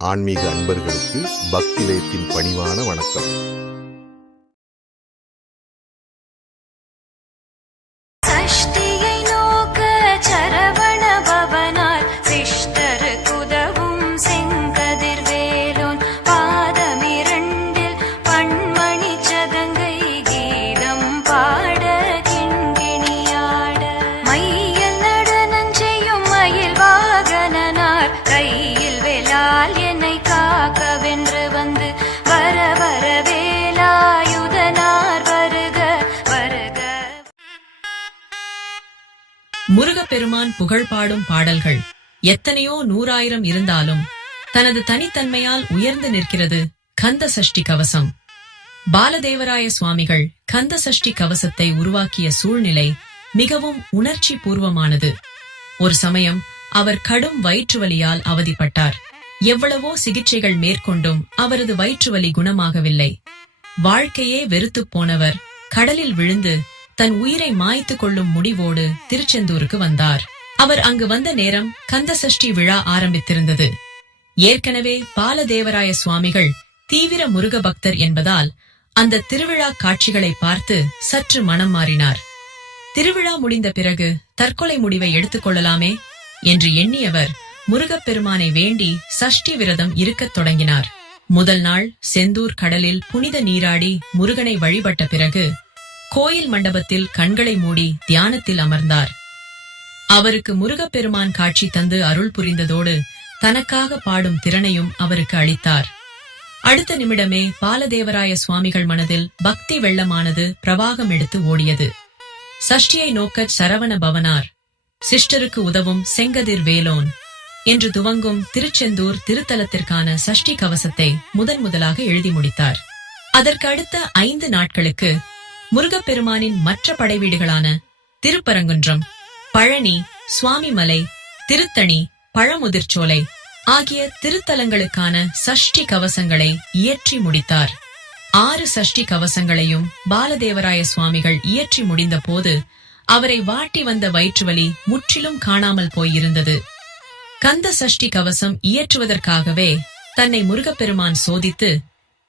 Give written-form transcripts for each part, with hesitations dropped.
ஆன்மீக அன்பர்களுக்கு பக்திலயத்தின் பணிவான வணக்கம். முருகப்பெருமான் புகழ் பாடும் பாடல்கள் எத்தனையோ நூறாயிரம் இருந்தாலும் தனது தனித்தன்மையால் உயர்ந்து நிற்கிறது கந்த சஷ்டி கவசம். பாலதேவராய சுவாமிகள் கந்த சஷ்டி கவசத்தை உருவாக்கிய சூழ்நிலை மிகவும் உணர்ச்சி பூர்வமானது. ஒரு சமயம் அவர் கடும் வயிற்றுவலியால் அவதிப்பட்டார். எவ்வளவோ சிகிச்சைகள் மேற்கொண்டும் அவரது வயிற்றுவலி குணமாகவில்லை. வாழ்க்கையே வெறுத்துப் போனவர் கடலில் விழுந்து தன் உயிரை மாய்த்துக் கொள்ளும் முடிவோடு திருச்செந்தூருக்கு வந்தார். அவர் அங்கு வந்த நேரம் கந்த சஷ்டி விழா ஆரம்பித்திருந்தது. ஏற்கனவே பாலதேவராய சுவாமிகள் தீவிர முருக பக்தர் என்பதால் அந்த திருவிழா காட்சிகளை பார்த்து சற்று மனம் மாறினார். திருவிழா முடிந்த பிறகு தற்கொலை முடிவை எடுத்துக் கொள்ளலாமே என்று எண்ணியவர் முருகப்பெருமானை வேண்டி சஷ்டி விரதம் இருக்கத் தொடங்கினார். முதல் நாள் செந்தூர் கடலில் புனித நீராடி முருகனை வழிபட்ட பிறகு கோயில் மண்டபத்தில் கண்களை மூடி தியானத்தில் அமர்ந்தார். அவருக்கு முருகப்பெருமான் காட்சி தந்து அருள் புரிந்ததோடு தனக்காக பாடும் திறனையும் அவருக்கு அளித்தார். அடுத்த நிமிடமே பாலதேவராய சுவாமிகள் மனதில் பக்தி வெள்ளமானது பிரவாகம் எடுத்து ஓடியது. சஷ்டியை நோக்கச் சரவண பவனார், சிஷ்டருக்கு உதவும் செங்கதிர் வேலோன் என்று துவங்கும் திருச்செந்தூர் திருத்தலத்திற்கான சஷ்டி கவசத்தை முதலாக எழுதி முடித்தார். அதற்கு அடுத்த 5 நாட்களுக்கு முருகப்பெருமானின் மற்ற படைவீடுகளான திருப்பரங்குன்றம், பழனி, சுவாமிமலை, திருத்தணி, பழமுதிர்ச்சோலை ஆகிய திருத்தலங்களுக்கான சஷ்டி கவசங்களை இயற்றி முடித்தார். 6 சஷ்டி கவசங்களையும் பாலதேவராய சுவாமிகள் இயற்றி முடிந்த போது அவரை வாட்டி வந்த வயிற்றுவலி முற்றிலும் காணாமல் போயிருந்தது. கந்த சஷ்டி கவசம் இயற்றுவதற்காகவே தன்னை முருகப்பெருமான் சோதித்து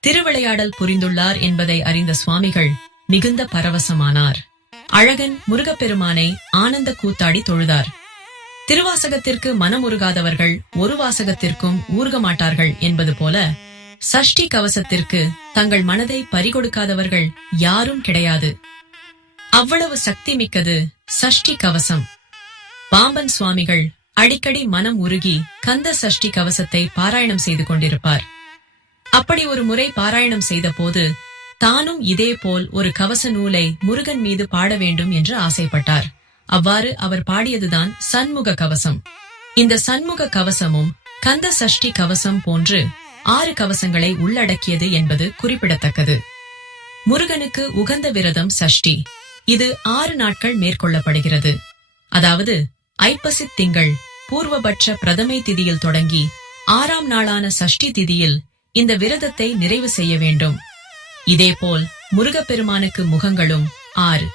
திருவிளையாடல் புரிந்துள்ளார் என்பதை அறிந்த சுவாமிகள் மிகுந்த பரவசமானார். அழகன் முருகப்பெருமானை ஆனந்த கூத்தாடி தொழுதார். திருவாசகத்திற்கு மனமுருகாதவர்கள் ஒரு வாசகத்திற்கும் ஊர்க மாட்டார்கள் என்பது போல சஷ்டி கவசத்திற்கு தங்கள் மனதை பறிகொடுக்காதவர்கள் யாரும் கிடையாது. அவ்வளவு சக்தி மிக்கது சஷ்டி கவசம். பாம்பன் சுவாமிகள் அடிக்கடி மனம் உருகி கந்த சஷ்டி கவசத்தை பாராயணம் செய்து கொண்டிருப்பார். அப்படி ஒரு முறை பாராயணம் செய்த போது தானும் இதேபோல் ஒரு கவச நூலை முருகன் மீது பாட வேண்டும் என்று ஆசைப்பட்டார். அவ்வாறு அவர் பாடியதுதான் சண்முக கவசம். இந்த சண்முக கவசமும் கந்த சஷ்டி கவசம் போன்று 6 கவசங்களை உள்ளடக்கியது என்பது குறிப்பிடத்தக்கது. முருகனுக்கு உகந்த விரதம் சஷ்டி. இது 6 நாட்கள் மேற்கொள்ளப்படுகிறது. அதாவது ஐப்பசித் திங்கள் பூர்வபட்ச பிரதமை திதியில் தொடங்கி 6ஆம் நாளான சஷ்டி திதியில் இந்த விரதத்தை நிறைவு செய்ய வேண்டும். இதேபோல் முருகப்பெருமானுக்கு முகங்களும் 6,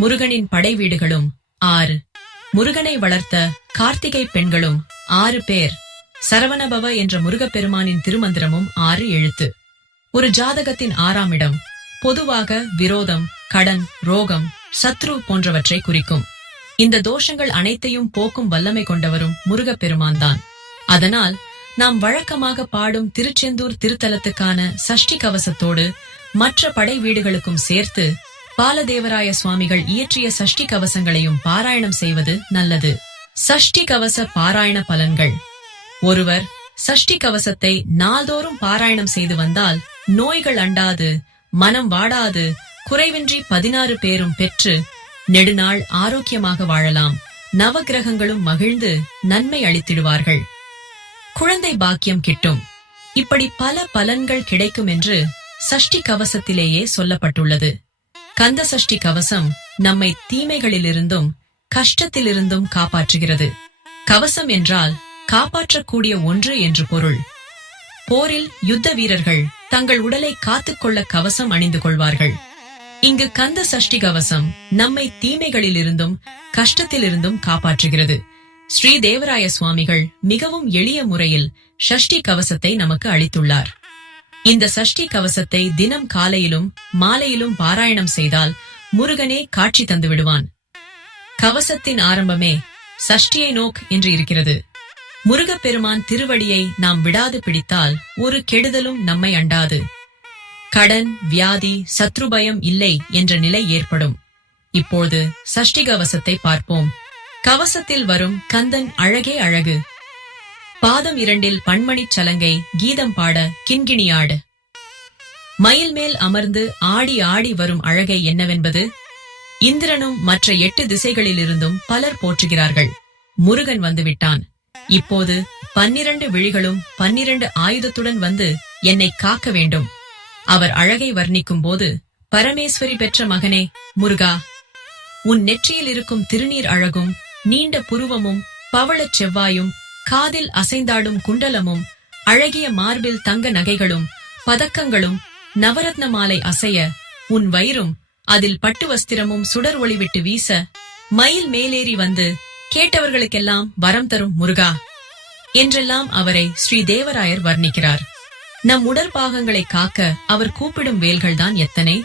முருகனின் படை வீடுகளும் 6, முருகனை வளர்த்த கார்த்திகை பெண்களும் 6 பேர், சரவணபவ என்ற முருகப்பெருமானின் திருமந்திரமும் 6 எழுத்து. ஒரு ஜாதகத்தின் 6ஆம் இடம் பொதுவாக விரோதம், கடன், ரோகம், சத்ரு போன்றவற்றை குறிக்கும். இந்த தோஷங்கள் அனைத்தையும் போக்கும் வல்லமை கொண்டவரும் முருகப்பெருமான் தான். அதனால் நாம் வழக்கமாக பாடும் திருச்செந்தூர் திருத்தலத்துக்கான சஷ்டி கவசத்தோடு மற்ற படை வீடுகளுக்கும் சேர்த்து பாலதேவராய சுவாமிகள் இயற்றிய சஷ்டி கவசங்களையும் பாராயணம் செய்வது நல்லது. சஷ்டி கவச பாராயண பலன்கள். ஒருவர் சஷ்டி கவசத்தை நாள்தோறும் பாராயணம் செய்து வந்தால் நோய்கள் அண்டாது, மனம் வாடாது, குறைவின்றி 16 பேரும் பெற்று நெடுநாள் ஆரோக்கியமாக வாழலாம். நவகிரகங்களும் மகிழ்ந்து நன்மை அளித்திடுவார்கள். குழந்தை பாக்கியம் கிட்டும். இப்படி பல பலன்கள் கிடைக்கும் என்று சஷ்டி கவசத்திலேயே சொல்லப்பட்டுள்ளது. கந்த சஷ்டி கவசம் நம்மை தீமைகளிலிருந்தும் கஷ்டத்திலிருந்தும் காப்பாற்றுகிறது. கவசம் என்றால் காப்பாற்றக்கூடிய ஒன்று என்று பொருள். போரில் யுத்த வீரர்கள் தங்கள் உடலை காத்துக்கொள்ள கவசம் அணிந்து கொள்வார்கள். இங்கு கந்த சஷ்டி கவசம் நம்மை தீமைகளிலிருந்தும் கஷ்டத்திலிருந்தும் காப்பாற்றுகிறது. ஸ்ரீ தேவராய சுவாமிகள் மிகவும் எளிய முறையில் ஷஷ்டி கவசத்தை நமக்கு அளித்துள்ளார். இந்த சஷ்டி கவசத்தை தினம் காலையிலும் மாலையிலும் பாராயணம் செய்தால் முருகனே காட்சி தந்து விடுவான். கவசத்தின் ஆரம்பமே சஷ்டியை நோக் என்று இருக்கிறது. முருகப்பெருமான் திருவடியை நாம் விடாது பிடித்தால் ஒரு கெடுதலும் நம்மை அண்டாது. கடன், வியாதி, சத்ருபயம் இல்லை என்ற நிலை ஏற்படும். இப்போது சஷ்டி கவசத்தை பார்ப்போம். கவசத்தில் வரும் கந்தன் அழகே அழகு. பாதம் 2 பன்மணிச் சலங்கை கீதம் பாட கிண்கிணியாடு. மயில் மேல் அமர்ந்து ஆடி ஆடி வரும் அழகை என்னவென்பது? இந்திரனும் மற்ற 8 திசைகளிலிருந்தும் பலர் போற்றுகிறார்கள். முருகன் வந்துவிட்டான். இப்போது 12 விழிகளும் 12 ஆயுதத்துடன் வந்து என்னை காக்க வேண்டும். அவர் அழகை வர்ணிக்கும் போது, பரமேஸ்வரி பெற்ற மகனே முருகா, உன் நெற்றியில் இருக்கும் திருநீர் அழகும் நீண்ட புருவமும் பவளச் செவ்வாயும் காதில் அசைந்தாடும் குண்டலமும் அழகிய மார்பில் தங்க நகைகளும் பதக்கங்களும் நவரத்ன மாலை அசைய உன் வயிறும் அதில் பட்டு வஸ்திரமும் சுடர் ஒளி விட்டு வீச மயில் மேலேறி வந்து கேட்டவர்களுக்கெல்லாம் வரம் தரும் முருகா என்றெல்லாம் அவரை ஸ்ரீ தேவராயர் வர்ணிக்கிறார். நம் உடற்பாகங்களை காக்க அவர் கூப்பிடும் வேல்கள்தான் எத்தனை!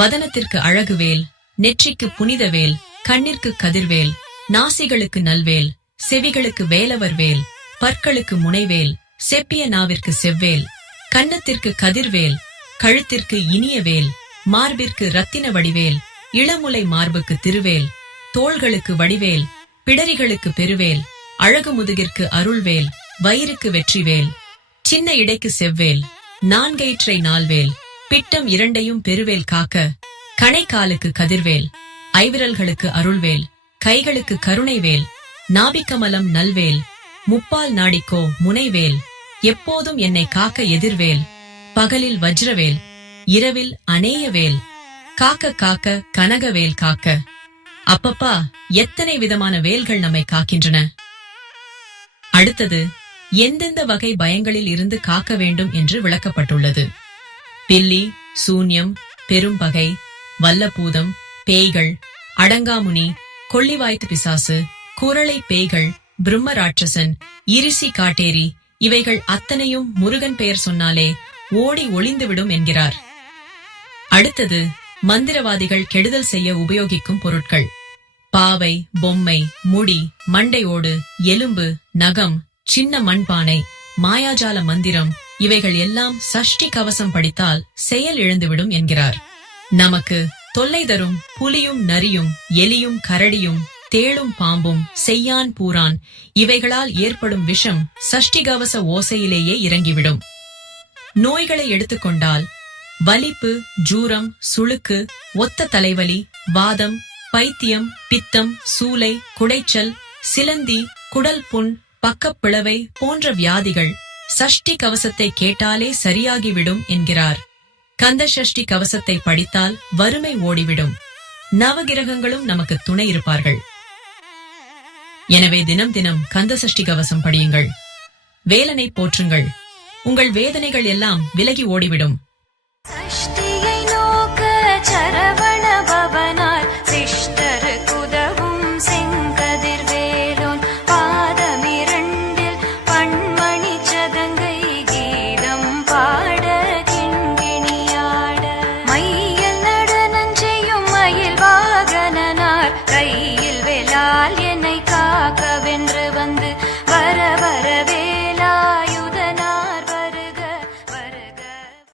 வதனத்திற்கு அழகு வேல், நெற்றிக்கு புனித வேல், கண்ணிற்கு கதிர்வேல், நாசிகளுக்கு நல்வேல், செவிகளுக்கு வேலவர் வேல், பற்களுக்கு முனைவேல், செப்பிய நாவிற்கு செவ்வேல், கன்னத்திற்கு கதிர்வேல், கழுத்திற்கு இனிய வேல், மார்பிற்கு ரத்தின வடிவேல், இளமுலை மார்புக்கு திருவேல், தோள்களுக்கு வடிவேல், பிடரிகளுக்கு பெருவேல், அழகு முதுகிற்கு அருள்வேல், வயிறுக்கு வெற்றிவேல், சின்ன இடைக்கு செவ்வேல், நான்கயிற்றை நால்வேல், பிட்டம் 2 பெருவேல் காக்க, கணைக்காலுக்கு கதிர்வேல், ஐவிரல்களுக்கு அருள்வேல், கைகளுக்கு கருணைவேல், நாபிக்கமலம் நல்வேல், முப்பால் நாடிக்கோ முனைவேல், எப்போதும் என்னை காக்க எதிர்வேல், பகலில் வஜ்ரவேல், இரவில் அநேயவேல், காக்க காக்க கனகவேல் காக்க. அப்பப்பா, எத்தனை விதமான வேல்கள் நம்மை காக்கின்றன! அடுத்தது எந்தெந்த வகை பயங்களில் இருந்து காக்க வேண்டும் என்று விளக்கப்பட்டுள்ளது. பில்லி, சூன்யம், பெரும்பகை, வல்லபூதம், பேய்கள், அடங்காமுனி, கொள்ளிவாய்த்து பிசாசு, குரளை பேய்கள், பிரம்ம ராட்சசன், இரிசி காட்டேரி இவைகள் அத்தனையும் முருகன் பெயர் சொன்னாலே ஓடி ஒளிந்துவிடும் என்கிறார். அடுத்தது மந்திரவாதிகள் கெடுதல் செய்ய உபயோகிக்கும் பொருட்கள். பாவை, பொம்மை, முடி, மண்டையோடு, எலும்பு, நகம், சின்ன மண்பானை, மாயாஜால மந்திரம் இவைகள் எல்லாம் சஷ்டி கவசம் படித்தால் செயல் இழந்துவிடும் என்கிறார். நமக்கு தொல்லை தரும் புலியும் நரியும் எலியும் கரடியும் தேளும் பாம்பும் செய்யான் பூரான் இவைகளால் ஏற்படும் விஷம் சஷ்டி கவச ஓசையிலேயே இறங்கிவிடும். நோய்களை எடுத்துக்கொண்டால் வலிப்பு, ஜூரம், சுளுக்கு, ஒத்த தலைவலி, வாதம், பைத்தியம், பித்தம், சூலை, குடைச்சல், சிலந்தி, குடல் புண், பக்கப்பிளவை போன்ற வியாதிகள் சஷ்டி கவசத்தை கேட்டாலே சரியாகிவிடும் என்கிறார். கந்த சஷ்டி கவசத்தை படித்தால் வறுமை ஓடிவிடும். நவகிரகங்களும் நமக்கு துணை இருப்பார்கள். எனவே தினம் தினம் கந்த சஷ்டி கவசம் படியுங்கள். வேலனை போற்றுங்கள். உங்கள் வேதனைகள் எல்லாம் விலகி ஓடிவிடும்.